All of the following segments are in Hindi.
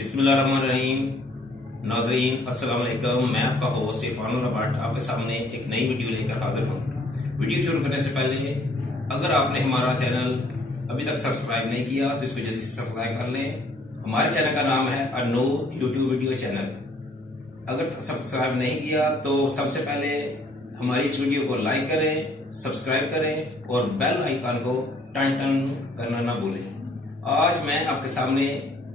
बिस्मिल्लाहिर्रहमानिर्रहीम। नाज़रीन अस्सलाम वालेकुम। मैं आपका होस्ट इरफानुल भट्ट आपके सामने एक नई वीडियो लेकर हाजिर हूँ। वीडियो शुरू करने से पहले अगर आपने हमारा चैनल अभी तक सब्सक्राइब नहीं किया तो इसको जल्दी से सब्सक्राइब कर लें। हमारे चैनल का नाम है अनूर यूट्यूब वीडियो चैनल। अगर सब्सक्राइब नहीं किया तो सबसे पहले हमारी इस वीडियो को लाइक करें, सब्सक्राइब करें और बेल आइकन को टन टन करना ना भूलें। आज मैं आपके सामने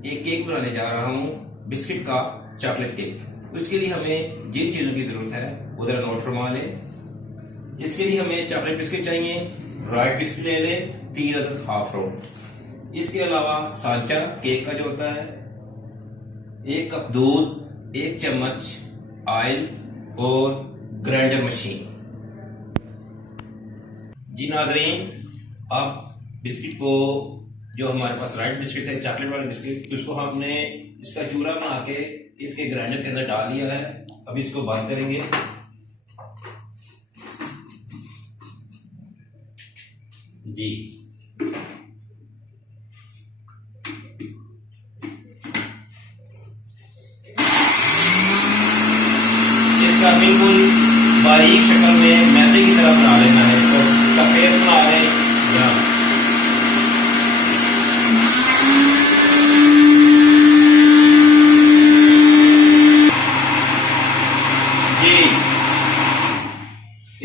एक केक बनाने जा रहा हूँ, बिस्किट का चॉकलेट केक। उसके लिए हमें जिन चीज़ों की ज़रूरत है उधर नोट फरमा लें। इसके लिए हमें चॉकलेट बिस्किट चाहिए, राइट बिस्किट ले लें 3 अदद हाफ राउंड। इसके अलावा सांचा केक का जो होता है, 1 कप दूध, 1 चम्मच ऑयल और ग्राइंडर मशीन। जी नाजरीन, आप बिस्किट को जो हमारे पास राइट बिस्किट है, चॉकलेट वाले बिस्किट, उसको हमने इसका चूरा बना के इसके ग्राइंडर के अंदर डाल दिया है। अब इसको बंद करेंगे। जी इसका बिल्कुल बारीक शक्ल में मैदे की तरह बना लेना है। तो इसका पेस्ट बना लें।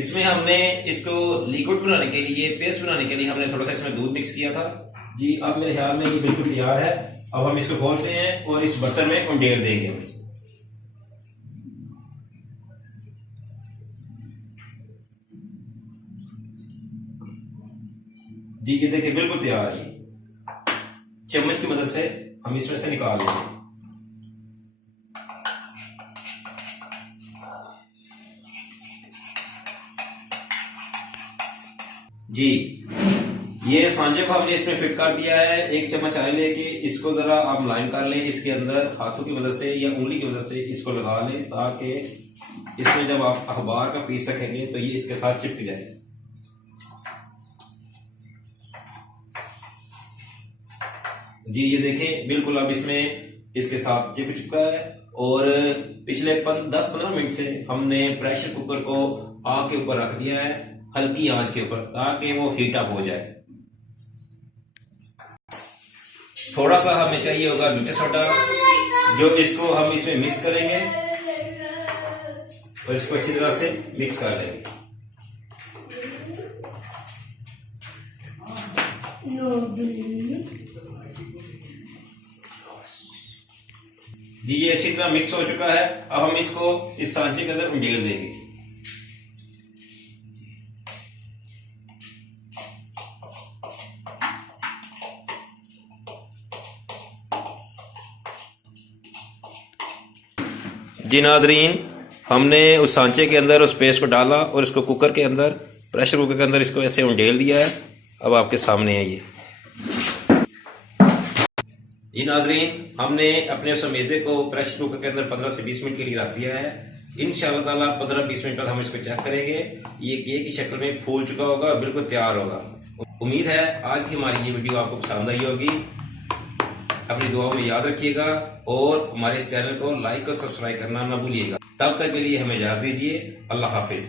इसमें हमने इसको लिक्विड बनाने के लिए, पेस्ट बनाने के लिए हमने थोड़ा सा इसमें दूध मिक्स किया था। जी अब मेरे ख्याल में ये बिल्कुल तैयार है। अब हम इसको खोलते हैं और इस बर्तन में उंडेल देंगे हम इसको। जी ये देखिए बिल्कुल तैयार है। चम्मच की मदद से हम इसमें से निकाल लेंगे। जी ये सांचे को हमने इसमें फिट कर दिया है। 1 चम्मच ऑयल लेके इसको जरा आप मुलायम कर लें। इसके अंदर हाथों की मदद से या उंगली की मदद से इसको लगा लें ताकि इसमें जब आप अखबार का पीस रखेंगे तो ये इसके साथ चिपक जाए। जी ये देखें बिल्कुल अब इसमें इसके साथ चिपक चुका है। और पिछले 10-15 मिनट से हमने प्रेशर कुकर को आग के ऊपर रख दिया है, हल्की आंच के ऊपर, ताकि वो हीट अप हो जाए। थोड़ा सा हमें चाहिए होगा बेकिंग सोडा, जो इसको हम इसमें मिक्स करेंगे और इसको अच्छी तरह से मिक्स कर लेंगे। जी ये अच्छी तरह मिक्स हो चुका है। अब हम इसको इस सांचे के अंदर उंडेल देंगे। जी नाजरीन, हमने उस सांचे के अंदर उस पेस्ट को डाला और इसको कुकर के अंदर, प्रेशर कुकर के अंदर इसको ऐसे उंडेल दिया है। अब आपके सामने है ये। जी नाजरीन, हमने अपने उस मैदे को प्रेशर कुकर के अंदर 15 से 20 मिनट के लिए रख दिया है। इंशाअल्लाह ताला 15-20 मिनट बाद हम इसको चेक करेंगे। ये केक की शक्ल में फूल चुका होगा, बिल्कुल तैयार होगा। उम्मीद है आज की हमारी ये वीडियो आपको पसंद आई होगी। अपनी दुआओं में याद रखिएगा और हमारे इस चैनल को लाइक और सब्सक्राइब करना ना भूलिएगा। तब तक के लिए हमें इजाज़त दीजिए। अल्लाह हाफिज।